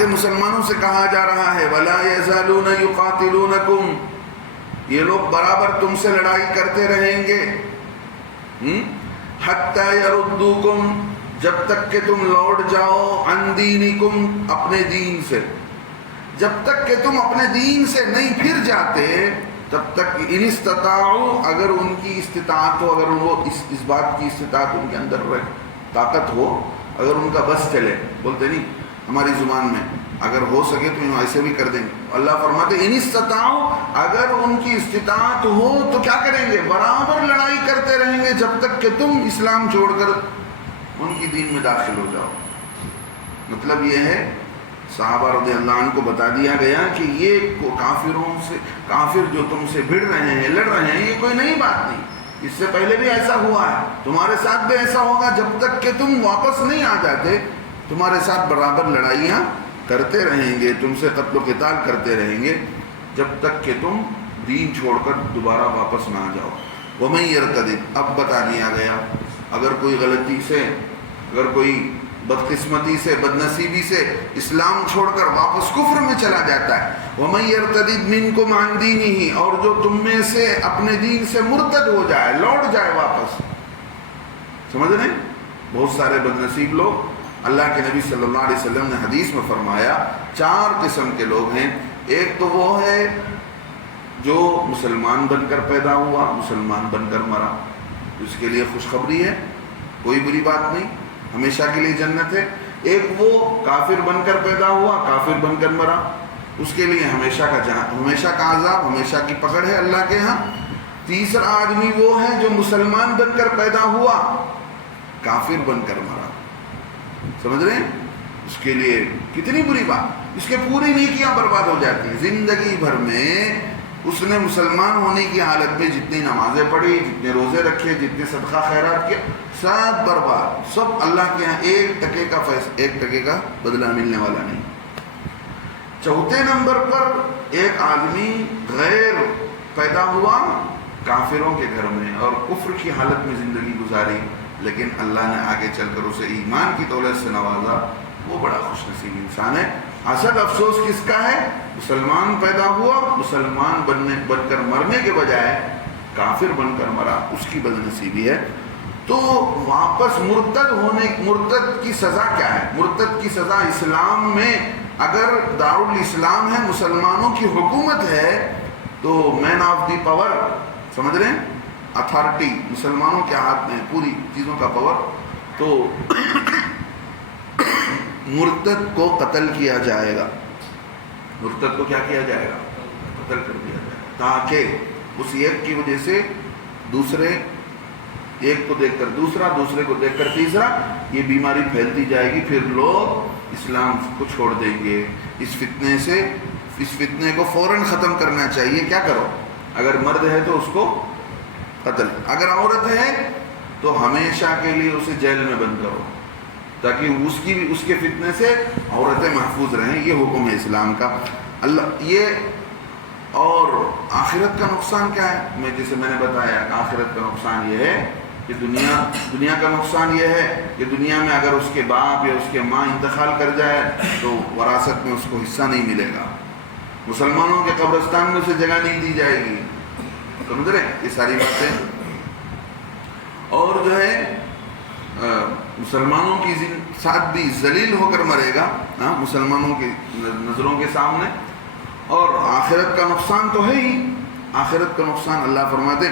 آگے مسلمانوں سے کہا جا رہا ہے وَلَا يَزَالُونَ يُقَاتِلُونَكُمْ، یہ لوگ برابر تم سے لڑائی کرتے رہیں گے، حَتَّى يَرُدُّوكُمْ، جب تک کہ تم لوٹ جاؤ، عَنْ دِينِكُمْ، اپنے دین سے، جب تک کہ تم اپنے دین سے نہیں پھر جاتے تب تک ان استطاعوا، اگر ان کی استطاعت ہو، اگر وہ اس بات کی استطاعت ان کے اندر طاقت ہو، اگر ان کا بس چلے، بولتے نہیں ہماری زبان میں اگر ہو سکے تو ایسے بھی کر دیں گے، اللہ فرماتے ان استطاعوا، اگر ان کی استطاعت ہو تو کیا کریں گے؟ برابر لڑائی کرتے رہیں گے جب تک کہ تم اسلام چھوڑ کر ان کی دین میں داخل ہو جاؤ۔ مطلب یہ ہے صحابہ رضی اللہ عنہ کو بتا دیا گیا کہ یہ کافروں سے، کافر جو تم سے بھڑ رہے ہیں، لڑ رہے ہیں، یہ کوئی نئی بات نہیں، اس سے پہلے بھی ایسا ہوا ہے، تمہارے ساتھ بھی ایسا ہوگا، جب تک کہ تم واپس نہیں آ جاتے تمہارے ساتھ برابر لڑائیاں کرتے رہیں گے، تم سے قتل و قتال کرتے رہیں گے جب تک کہ تم دین چھوڑ کر دوبارہ واپس نہ آ جاؤ۔ وَمَن يَرْتَدِدْ، اب بتا دیا گیا اگر کوئی غلطی سے، اگر کوئی بدقسمتی سے، بدنصیبی سے اسلام چھوڑ کر واپس کفر میں چلا جاتا ہے، وَمَن يَرْتَدِدْ مِنْكُمْ عَنْ دِينِهِ، اور جو تم میں سے اپنے دین سے مرتد ہو جائے، لوٹ جائے واپس، سمجھ رہے ہیں؟ بہت سارے بدنصیب لوگ، اللہ کے نبی صلی اللہ علیہ وسلم نے حدیث میں فرمایا 4 قسم کے لوگ ہیں۔ ایک تو وہ ہے جو مسلمان بن کر پیدا ہوا، مسلمان بن کر مرا، اس کے لیے خوشخبری ہے، کوئی بری بات نہیں، ہمیشہ کے لیے جنت ہے۔ ایک وہ کافر بن کر پیدا ہوا، کافر بن کر مرا، اس کے لیے ہمیشہ کا عذاب، ہمیشہ کی پکڑ ہے اللہ کے ہاں۔ تیسرا آدمی وہ ہے جو مسلمان بن کر پیدا ہوا، کافر بن کر مرا، سمجھ رہے ہیں؟ اس کے لیے کتنی بری بات، اس کے پوری نیکیاں برباد ہو جاتی ہیں، زندگی بھر میں اس نے مسلمان ہونے کی حالت میں جتنی نمازیں پڑھی، جتنے روزے رکھے، جتنے صدقہ خیرات کیا، سب برباد، سب اللہ کے یہاں ایک ٹکے کا بدلہ ملنے والا نہیں۔ چوتھے نمبر پر ایک آدمی غیر پیدا ہوا، کافروں کے گھر میں اور کفر کی حالت میں زندگی گزاری، لیکن اللہ نے آگے چل کر اسے ایمان کی دولت سے نوازا، وہ بڑا خوش نصیب انسان ہے۔ حسد افسوس کس کا ہے؟ مسلمان پیدا ہوا، مسلمان بن کر مرنے کے بجائے کافر بن کر مرا، اس کی بد نصیبی ہے۔ تو واپس مرتد کی سزا کیا ہے؟ مرتد کی سزا اسلام میں اگر دارالاسلام ہے، مسلمانوں کی حکومت ہے، تو مین آف دی پاور، سمجھ رہے ہیں، اتھارٹی مسلمانوں کے ہاتھ میں، پوری چیزوں کا پاور، تو مرتد کو قتل کیا جائے گا، مرتد کو کیا کیا جائے گا؟ قتل کر دیا جائے گا، تاکہ اس ایک کی وجہ سے دوسرے، ایک کو دیکھ کر دوسرا، دوسرے کو دیکھ کر تیسرا، یہ بیماری پھیلتی جائے گی، پھر لوگ اسلام کو چھوڑ دیں گے۔ اس فتنے کو فوراً ختم کرنا چاہیے۔ کیا کرو؟ اگر مرد ہے تو اس کو قتل، اگر عورت ہے تو ہمیشہ کے لیے اسے جیل میں بند کرو، تاکہ اس کے فتنے سے عورتیں محفوظ رہیں۔ یہ حکم ہے اسلام کا۔ اللہ یہ اور آخرت کا نقصان کیا ہے؟ جیسے میں نے بتایا، آخرت کا نقصان یہ ہے کہ دنیا کا نقصان یہ ہے کہ دنیا میں اگر اس کے باپ یا اس کے ماں انتقال کر جائے تو وراثت میں اس کو حصہ نہیں ملے گا، مسلمانوں کے قبرستان میں اسے جگہ نہیں دی جائے گی، سمجھ رہے ہیں؟ یہ ساری باتیں، اور جو ہے مسلمانوں کی ساتھ بھی ذلیل ہو کر مرے گا، مسلمانوں کی نظروں کے سامنے۔ اور آخرت کا نقصان تو ہے ہی، آخرت کا نقصان اللہ فرماتے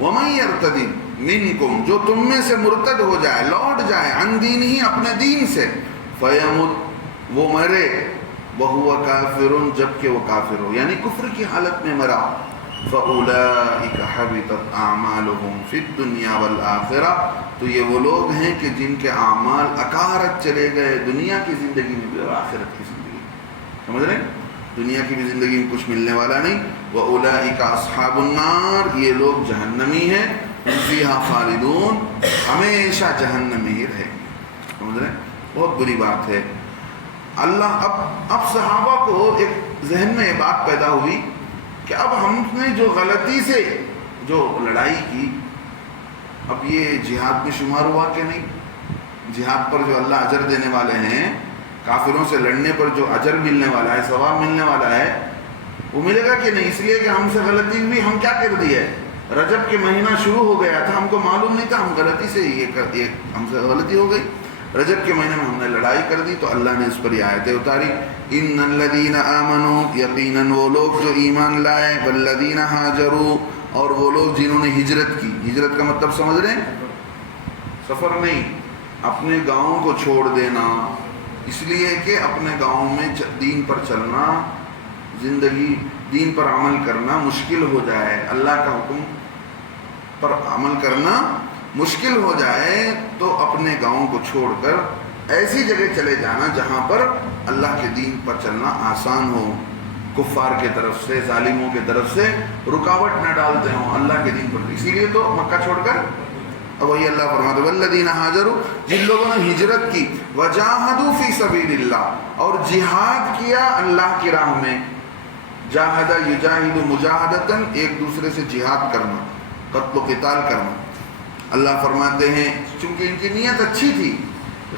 وَمَن يَرْتَدِدْ مِنْكُمْ، جو تم میں سے مرتد ہو جائے، لوٹ جائے، عن دینہ، اپنے دین سے، فَيَمُتْ، وہ مرے، وَهُوَ كَافِرٌ، جبکہ وہ کافر ہو، یعنی کفر کی حالت میں مرا، فَأُولَئِكَ حَبِطَتْ أَعْمَالُهُمْ فِي الدُّنْيَا وَالْآخِرَةِ، تو یہ وہ لوگ ہیں کہ جن کے اعمال اکارت چلے گئے، دنیا کی زندگی میں بھی اور آخرت کی زندگی میں، سمجھ رہے ہیں؟ دنیا کی بھی زندگی میں کچھ ملنے والا نہیں۔ وَأُولَئِكَ أَصْحَابُ النَّارِ، یہ لوگ جہنمی ہیں، ہم فیہا خالدون، ہمیشہ جہنم میں ہی رہیں گے، سمجھ رہے ہیں؟ بہت بری بات ہے۔ اللہ اب صحابہ کو ایک ذہن میں یہ بات پیدا ہوئی کہ اب ہم نے جو غلطی سے جو لڑائی کی، اب یہ جہاد میں شمار ہوا کہ نہیں؟ جہاد پر جو اللہ اجر دینے والے ہیں، کافروں سے لڑنے پر جو اجر ملنے والا ہے، ثواب ملنے والا ہے، وہ ملے گا کہ نہیں؟ اس لیے کہ ہم سے غلطی ہوئی، ہم کیا کر دیے؟ رجب کے مہینہ شروع ہو گیا تھا، ہم کو معلوم نہیں تھا، ہم غلطی سے یہ ہم سے غلطی ہو گئی، رجب کے مہینے میں ہم نے لڑائی کر دی، تو اللہ نے اس پر یہ آیتیں اتاری، ان الذین آمنوا، یقیناً وہ لوگ جو ایمان لائے، والذین ہاجروا، اور وہ لوگ جنہوں نے ہجرت کی۔ ہجرت کا مطلب سمجھ رہے ہیں؟ سفر نہیں، اپنے گاؤں کو چھوڑ دینا، اس لیے کہ اپنے گاؤں میں دین پر چلنا، زندگی دین پر عمل کرنا مشکل ہو جائے، اللہ کا حکم پر عمل کرنا مشکل ہو جائے، تو اپنے گاؤں کو چھوڑ کر ایسی جگہ چلے جانا جہاں پر اللہ کے دین پر چلنا آسان ہو، کفار کے طرف سے، ظالموں کے طرف سے رکاوٹ نہ ڈالتے ہوں اللہ کے دین پر۔ اسی لیے تو مکہ چھوڑ کر، اب وہی اللہ فرماتے ہیں والذین ہاجروا، جن لوگوں نے ہجرت کی، وجاہدوا فی سبیل اللہ، اور جہاد کیا اللہ کی راہ میں، جاہد یجاہد مجاہدتاً، ایک دوسرے سے جہاد کرنا، قتل و قتال کرنا۔ اللہ فرماتے ہیں چونکہ ان کی نیت اچھی تھی،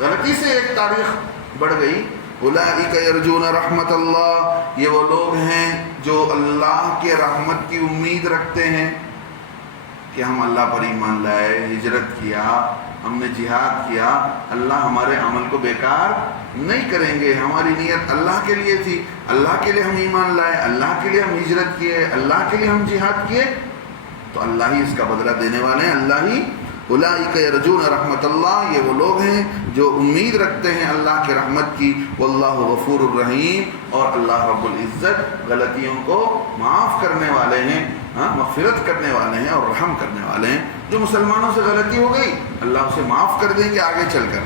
غلطی سے ایک تاریخ بڑھ گئی، اولئک یرجون رحمت اللہ، یہ وہ لوگ ہیں جو اللہ کے رحمت کی امید رکھتے ہیں کہ ہم اللہ پر ایمان لائے، ہجرت کیا، ہم نے جہاد کیا، اللہ ہمارے عمل کو بیکار نہیں کریں گے، ہماری نیت اللہ کے لیے تھی، اللہ کے لیے ہم ایمان لائے، اللہ کے لیے ہم ہجرت کیے، اللہ کے لیے ہم جہاد کیے، تو اللہ ہی اس کا بدلہ دینے والے ہیں، اللہ ہی۔ اولئک یرجون رحمت اللہ، یہ وہ لوگ ہیں جو امید رکھتے ہیں اللہ کے رحمت کی، واللہ غفور الرحیم، اور اللہ رب العزت غلطیوں کو معاف کرنے والے ہیں، مغفرت کرنے والے ہیں اور رحم کرنے والے ہیں۔ جو مسلمانوں سے غلطی ہو گئی اللہ اسے معاف کر دیں گے آگے چل کر۔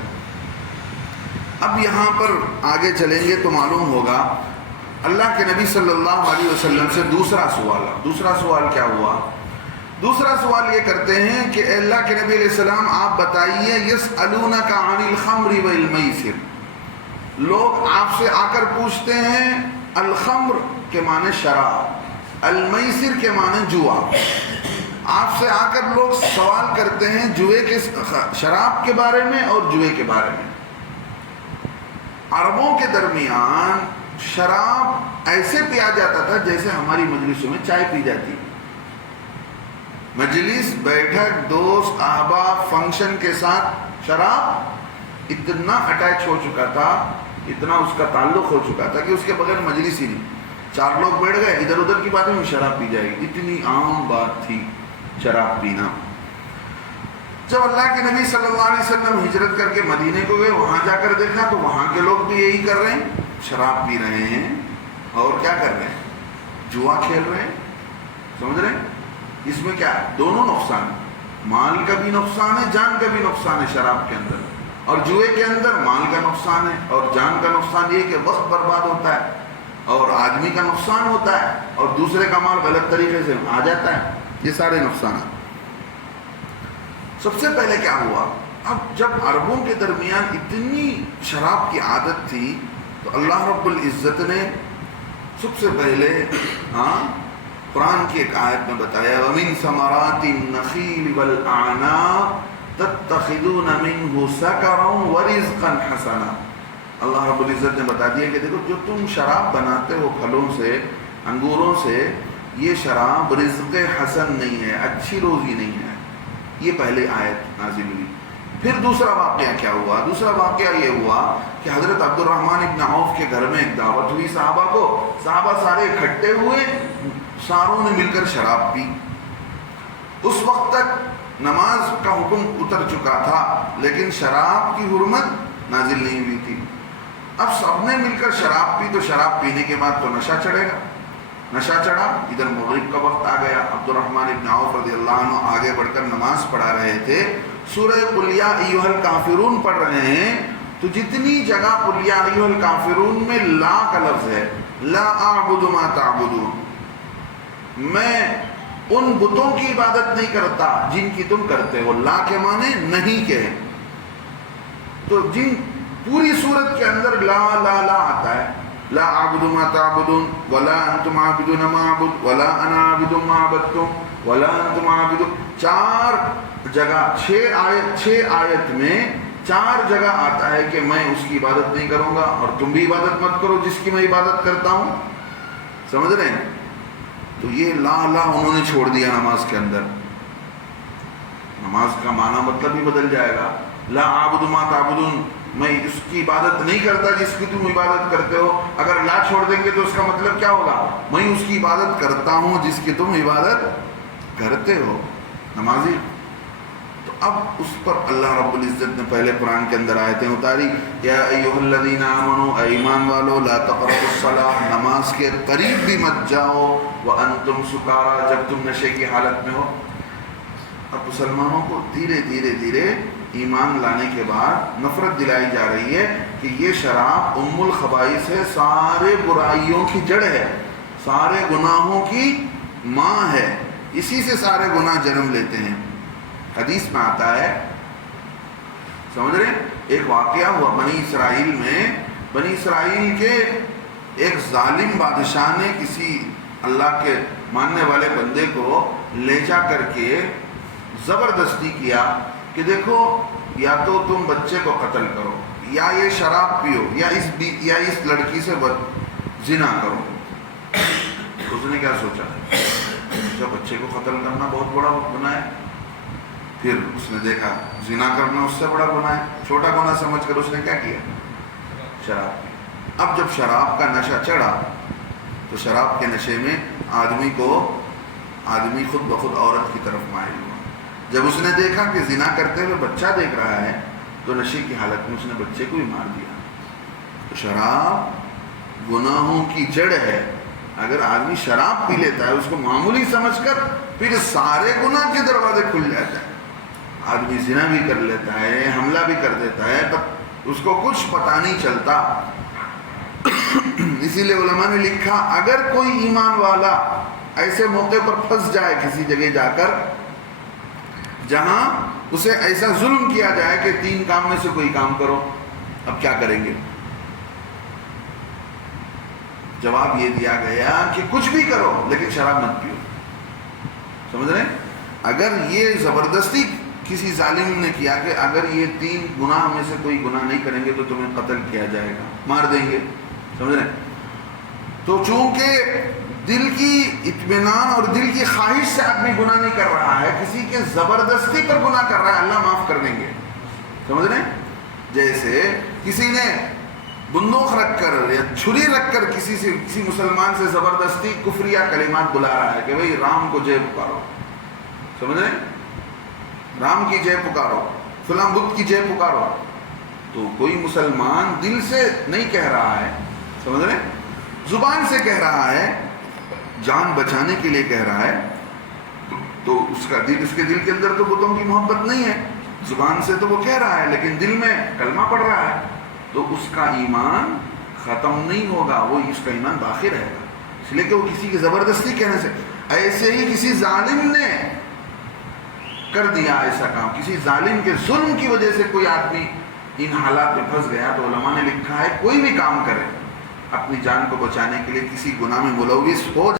اب یہاں پر آگے چلیں گے تو معلوم ہوگا اللہ کے نبی صلی اللہ علیہ وسلم سے دوسرا سوال کیا ہوا؟ دوسرا سوال یہ کرتے ہیں کہ اے اللہ کے نبی علیہ السلام آپ بتائیے، یسألونک عن الخمر والمیسر، لوگ آپ سے آ کر پوچھتے ہیں، الخمر کے معنی شراب، المیسر کے معنی جوا، آپ سے آ کر لوگ سوال کرتے ہیں جوئے کے، شراب کے بارے میں اور جوئے کے بارے میں۔ عربوں کے درمیان شراب ایسے پیا جاتا تھا جیسے ہماری مجلسوں میں چائے پی جاتی، مجلس، بیٹھک، دوست، احباب، فنکشن کے ساتھ شراب اتنا اٹیچ ہو چکا تھا، اتنا اس کا تعلق ہو چکا تھا کہ اس کے بغیر مجلس ہی نہیں، چار لوگ بیٹھ گئے ادھر ادھر کی باتیں میں شراب پی جائے گی، اتنی عام بات تھی شراب پینا۔ جب اللہ کے نبی صلی اللہ علیہ وسلم ہجرت کر کے مدینے کو گئے، وہاں جا کر دیکھا تو وہاں کے لوگ بھی یہی کر رہے ہیں، شراب پی رہے ہیں اور کیا کر رہے ہیں؟ جوا کھیل رہے ہیں۔ سمجھ رہے ہیں؟ اس میں کیا ہے؟ دونوں نقصان ہے، مال کا بھی نقصان ہے، جان کا بھی نقصان ہے شراب کے اندر، اور جوئے کے اندر مال کا نقصان ہے اور جان کا نقصان یہ کہ وقت برباد ہوتا ہے اور آدمی کا نقصان ہوتا ہے اور دوسرے کا مال غلط طریقے سے آ جاتا ہے، یہ سارے نقصانات۔ سب سے پہلے کیا ہوا؟ اب جب عربوں کے درمیان اتنی شراب کی عادت تھی تو اللہ رب العزت نے سب سے پہلے قرآن کی ایک آیت میں بتایا، وَمِن ثَمَرَاتِ النَّخِيلِ وَالْأَعْنَابِ تَتَّخِذُونَ مِنْهُ سَكَرًا وَرِزْقًا حَسَنًا۔ اللہ رب العزت نے بتا دیا کہ دیکھو جو تم شراب بناتے ہو پھلوں سے، انگوروں سے، یہ شراب رزق حسن نہیں ہے، اچھی روزی نہیں ہے۔ یہ پہلے آیت نازل ہوئی۔ پھر دوسرا واقعہ کیا ہوا؟ دوسرا واقعہ یہ ہوا کہ حضرت عبد الرحمن ابن عوف کے گھر میں ایک دعوت ہوئی صحابہ کو، صحابہ سارے اکٹھے ہوئے، ساروں نے مل کر شراب پی۔ اس وقت تک نماز کا حکم اتر چکا تھا لیکن شراب کی حرمت نازل نہیں ہوئی تھی۔ اب سب نے مل کر شراب پی تو شراب پینے کے بعد تو نشہ چڑھے گا، نشہ چڑھا، ادھر مغرب کا وقت آ گیا۔ عبد الرحمن ابن عوف رضی اللہ عنہ آگے بڑھ کر نماز پڑھا رہے تھے، سورہ قل یا ایھا الکافرون پڑھ رہے ہیں، تو جتنی جگہ قل یا ایھا الکافرون میں لا کا لفظ ہے، لا اعبد ما تعبدون، میں ان بتوں کی عبادت نہیں کرتا جن کی تم کرتے ہو، لا کے معنی نہیں کے ہیں، تو جن پوری صورت کے اندر لا لا لا آتا ہے، لا اعبد ما تعبدون ولا انتم عابدون ما اعبد ولا انا عابد ما عبدتم ولا انتم عابدون، چار جگہ، چھ آیت میں 4 جگہ آتا ہے کہ میں اس کی عبادت نہیں کروں گا اور تم بھی عبادت مت کرو جس کی میں عبادت کرتا ہوں. سمجھ رہے ہیں؟ تو یہ لا انہوں نے چھوڑ دیا نماز کے اندر. نماز کا معنی مطلب ہی بدل جائے گا. لا اعبد ما تعبدون، میں اس کی عبادت نہیں کرتا جس کی تم عبادت کرتے ہو. اگر لا چھوڑ دیں گے تو اس کا مطلب کیا ہوگا؟ میں اس کی عبادت کرتا ہوں جس کی تم عبادت کرتے ہو. نمازی. تو اب اس پر اللہ رب العزت نے پہلے قرآن کے اندر آیتیں اتاری، یا ایھا الذین آمنوا، اے ایمان والو، لا تقربوا الصلاۃ، نماز کے قریب بھی مت جاؤ، وانتم سکارا، جب تم نشے کی حالت میں ہو. اب مسلمانوں کو دھیرے دھیرے ایمان لانے کے بعد نفرت دلائی جا رہی ہے کہ یہ شراب ام الخبائث ہے، سارے برائیوں کی جڑ ہے، سارے گناہوں کی ماں ہے، اسی سے سارے گناہ جنم لیتے ہیں. حدیث میں آتا ہے، سمجھ رہے ہیں، ایک واقعہ ہوا بنی اسرائیل میں. بنی اسرائیل کے ایک ظالم بادشاہ نے کسی اللہ کے ماننے والے بندے کو لے جا کر کے زبردستی کیا کہ دیکھو یا تو تم بچے کو قتل کرو، یا یہ شراب پیو، یا اس لڑکی سے زنا کرو. اس نے کیا سوچا؟ بچے کو قتل کرنا بہت بڑا گناہ ہے. پھر اس نے دیکھا زنا کرنا اس سے بڑا گناہ ہے، چھوٹا گناہ سمجھ کر اس نے کیا کیا؟ شراب پی. اب جب شراب کا نشہ چڑھا تو شراب کے نشے میں آدمی خود بخود عورت کی طرف مائل ہوا. جب اس نے دیکھا کہ زنا کرتے ہوئے بچہ دیکھ رہا ہے تو نشے کی حالت میں اس نے بچے کو ہی مار دیا. تو شراب گناہوں کی جڑ ہے. اگر آدمی شراب پی لیتا ہے اس کو معمولی سمجھ کر، پھر سارے گناہ کے دروازے کھل جاتے ہیں. آدمی زنا بھی کر لیتا ہے، حملہ بھی کر دیتا ہے، تب اس کو کچھ پتہ نہیں چلتا. اسی لیے علماء نے لکھا اگر کوئی ایمان والا ایسے موقع پر پھنس جائے کسی جگہ جا کر جہاں اسے ایسا ظلم کیا جائے کہ 3 کام میں سے کوئی کام کرو، اب کیا کریں گے؟ جواب یہ دیا گیا کہ کچھ بھی کرو لیکن شراب مت پیو. سمجھ رہے ہیں؟ اگر یہ زبردستی کسی ظالم نے کیا کہ اگر یہ 3 گناہ میں سے کوئی گناہ نہیں کریں گے تو تمہیں قتل کیا جائے گا، مار دیں گے. سمجھ رہے ہیں؟ تو چونکہ دل کی اطمینان اور دل کی خواہش سے آدمی گناہ نہیں کر رہا ہے، کسی کے زبردستی پر گناہ کر رہا ہے، اللہ معاف کر دیں گے. سمجھ رہے ہیں؟ جیسے کسی نے بندوق رکھ کر یا چھری رکھ کر کسی مسلمان سے زبردستی کفریہ کلمات بلا رہا ہے کہ بھئی رام کو جے پکارو. سمجھ رہے ہیں؟ رام کی جے پکارو، فلاں بدھ کی جے پکارو. تو کوئی مسلمان دل سے نہیں کہہ رہا ہے، سمجھ رہے ہیں، زبان سے کہہ رہا ہے، جان بچانے کے لیے کہہ رہا ہے، تو اس کے دل کے اندر تو بتوں کی محبت نہیں ہے. زبان سے تو وہ کہہ رہا ہے لیکن دل میں کلمہ پڑھ رہا ہے، تو اس کا ایمان ختم نہیں ہوگا، وہ اس کا ایمان باقی رہے گا. اس لیے کہ وہ کسی کی زبردستی کہنے سے. ایسے ہی کسی ظالم نے کر دیا ایسا کام، کسی ظالم کے ظلم کی وجہ سے کوئی آدمی ان حالات میں پھنس گیا، تو علماء نے لکھا ہے کوئی بھی کام کرے اپنی جان کو بچانے کے لیے کسی گناہ میں ملوث ہو